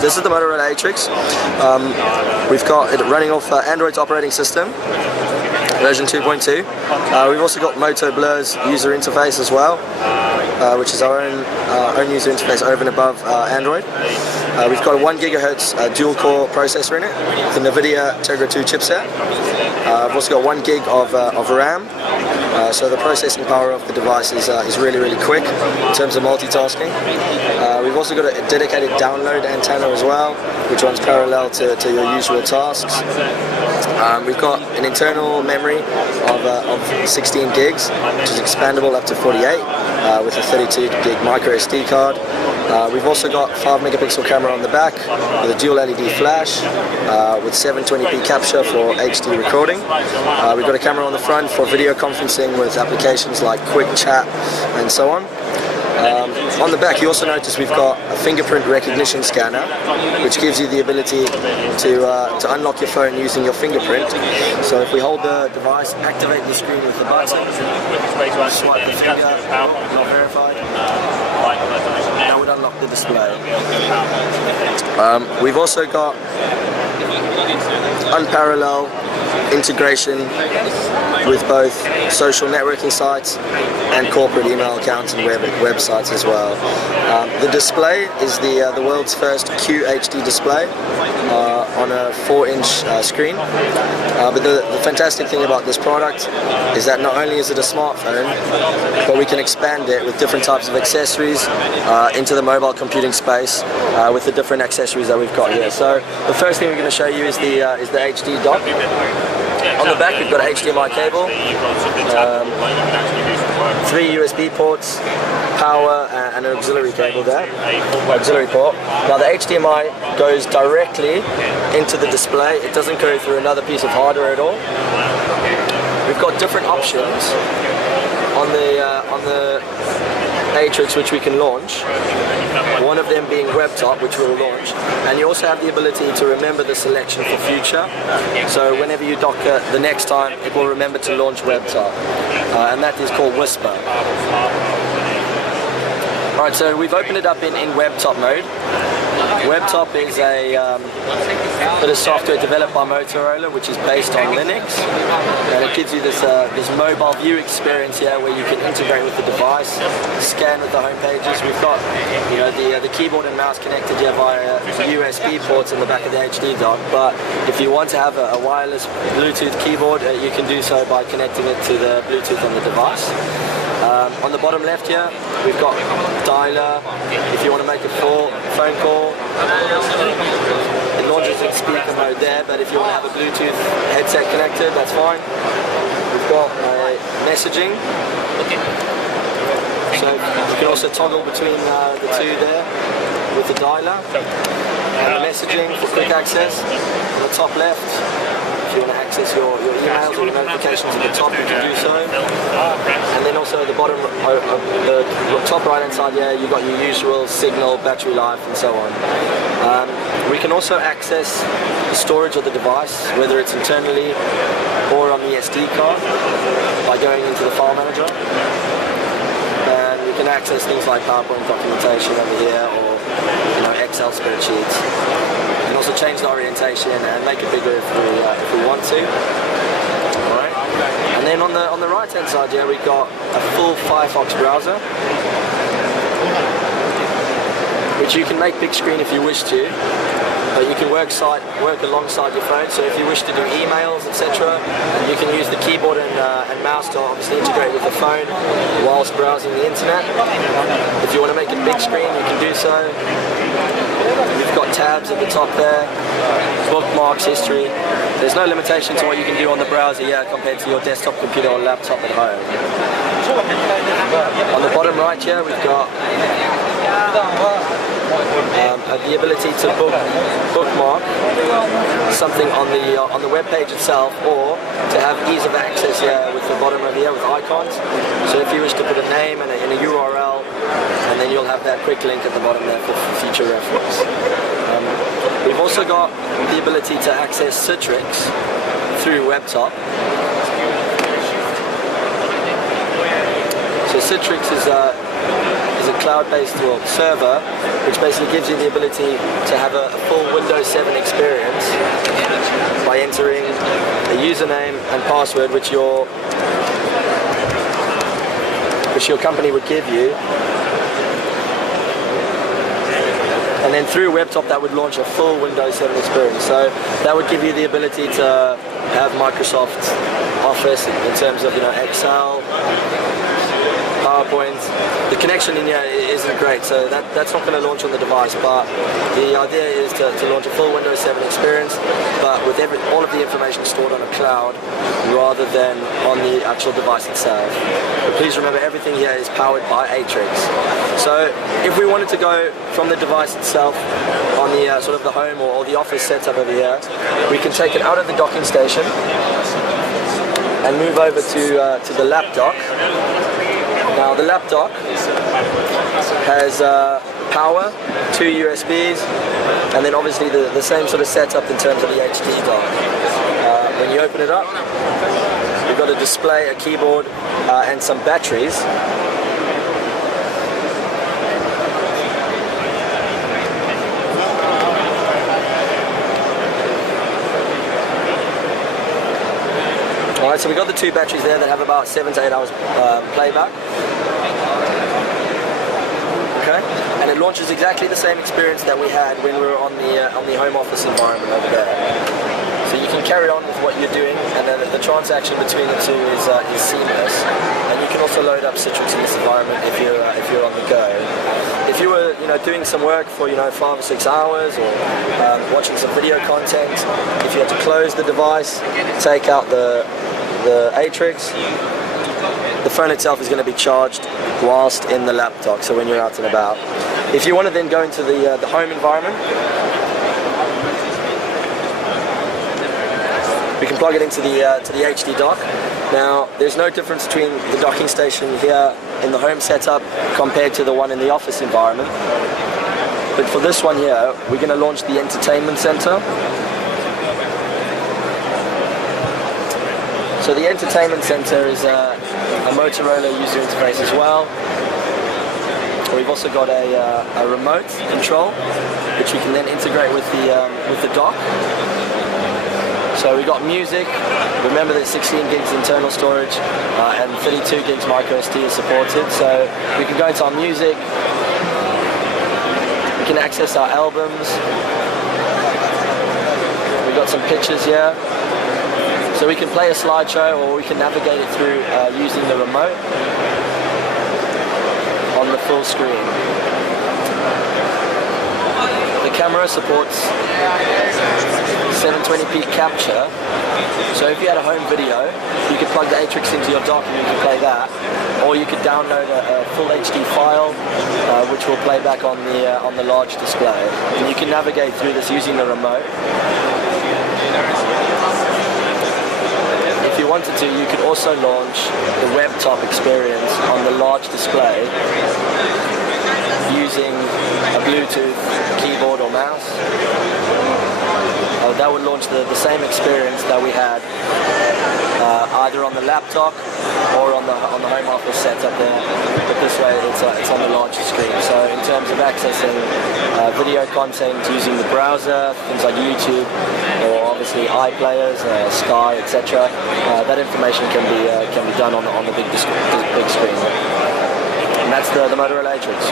this is the Motorola Atrix. We've got it running off Android's operating system, version 2.2. We've also got Moto Blur's user interface as well, which is our own user interface over and above Android. We've got a 1 GHz dual-core processor in it, the NVIDIA Tegra 2 chipset. We've also got 1 gig of RAM, so the processing power of the device is really quick in terms of multitasking. We've also got a dedicated download antenna as well, which runs parallel to your usual tasks. We've got an internal memory of 16 gigs, which is expandable up to 48 with a 32 gig micro SD card. We've also got 5 megapixel camera on the back with a dual LED flash with 720p capture for HD recording. We've got a camera on the front for video conferencing with applications like Quick Chat and so on. On the back, you also notice we've got a fingerprint recognition scanner, which gives you the ability to unlock your phone using your fingerprint. So if we hold the device, activate the screen with the button, swipe the finger, not verified, that would unlock the display. We've also got unparalleled integration with both social networking sites and corporate email accounts and websites as well. The display is the world's first QHD display on a 4-inch screen. But the fantastic thing about this product is that not only is it a smartphone, but we can expand it with different types of accessories into the mobile computing space with the different accessories that we've got here. So the first thing we're going to show you is the HD dock. On the back we've got an HDMI cable, 3 USB ports, power and an auxiliary cable there, auxiliary port. Now the HDMI goes directly into the display, it doesn't go through another piece of hardware at all. We've got different options on the Atrix which we can launch, one of them being WebTop, which we'll launch, and you also have the ability to remember the selection for future, so whenever you dock the next time it will remember to launch WebTop, and that is called Whisper. Alright, so we've opened it up in WebTop mode. WebTop is a bit of software developed by Motorola, which is based on Linux, and it gives you this mobile view experience here where you can integrate with the device, scan with the home pages. We've got the keyboard and mouse connected here via USB ports in the back of the HD dock, but if you want to have a wireless Bluetooth keyboard, you can do so by connecting it to the Bluetooth on the device. On the bottom left here, we've got dialer. If you want to make a phone call, it launches in speaker mode there, but if you want to have a Bluetooth headset connected, that's fine. We've got messaging. So you can also toggle between the two there with the dialer. And the messaging for quick access. On the top left, if you want to access your emails or your notifications at the top, you can do so. And then also at the bottom, the top right hand side here, you've got your usual signal, battery life and so on. We can also access the storage of the device, whether it's internally or on the SD card, by going into the file manager. And we can access things like PowerPoint documentation over here, or Excel spreadsheets. We can also change the orientation and make it bigger if we want to. Alright. And then on the right hand side here we've got a full Firefox browser, which you can make big screen if you wish to, but you can work alongside your phone. So if you wish to do emails, etc., you can use the keyboard and mouse to obviously integrate with the phone whilst browsing the internet. If you want to make it big screen, you can do so. We've got tabs at the top there, bookmarks, history. There's no limitation to what you can do on the browser here compared to your desktop computer or laptop at home. On the bottom right here we've got the ability to bookmark something on the web page itself, or to have ease of access here with the bottom over here with icons. So if you wish to put a name and a URL, and then you'll have that quick link at the bottom there for future reference. We've also got the ability to access Citrix through WebTop. So Citrix is a cloud-based server, which basically gives you the ability to have a full Windows 7 experience by entering a username and password which your company would give you. And then through WebTop that would launch a full Windows 7 experience. So that would give you the ability to have Microsoft Office in terms of, you know, Excel, PowerPoint. The connection in here isn't great, so that's not going to launch on the device, but the idea is to launch a full Windows 7 experience, but with all of the information stored on a cloud rather than on the actual device itself. But please remember, everything here is powered by Atrix. So if we wanted to go from the device itself on the sort of the home or the office setup over here, we can take it out of the docking station and move over to the lap dock. Now the lap dock has power, 2 USBs, and then obviously the same sort of setup in terms of the HD dock. When you open it up, you've got a display, a keyboard, and some batteries. Alright, so we've got the 2 batteries there that have about 7 to 8 hours playback. Okay, and it launches exactly the same experience that we had when we were on the home office environment over there. So you can carry on with what you're doing, and then the transaction between the two is seamless. And you can also load up Citrix in this environment if you're on the go. If you were, you know, doing some work for, you know, 5 or 6 hours, or watching some video content, if you had to close the device, take out the Atrix, the phone itself is going to be charged whilst in the lap dock, so when you're out and about. If you want to then go into the home environment, we can plug it into the HD dock. Now, there's no difference between the docking station here in the home setup compared to the one in the office environment. But for this one here, we're going to launch the entertainment center. So the entertainment center is a Motorola user interface as well. We've also got a remote control, which we can then integrate with the dock. So we've got music. Remember that 16 gigs internal storage and 32 gigs micro SD is supported. So we can go into our music. We can access our albums. We've got some pictures here. So we can play a slideshow, or we can navigate it through using the remote on the full screen. The camera supports 720p capture, so if you had a home video, you could plug the Atrix into your dock and you could play that, or you could download a full HD file which will play back on the large display. And you can navigate through this using the remote. If you wanted to, you could also launch the WebTop experience on the large display using a Bluetooth keyboard or mouse. That would launch the same experience that we had either on the laptop or on the home office setup there, but this way it's on the larger screen. So in terms of accessing video content using the browser, things like YouTube, or obviously iPlayers, Sky, etc., that information can be done on the big screen. And that's the Motorola Atrix.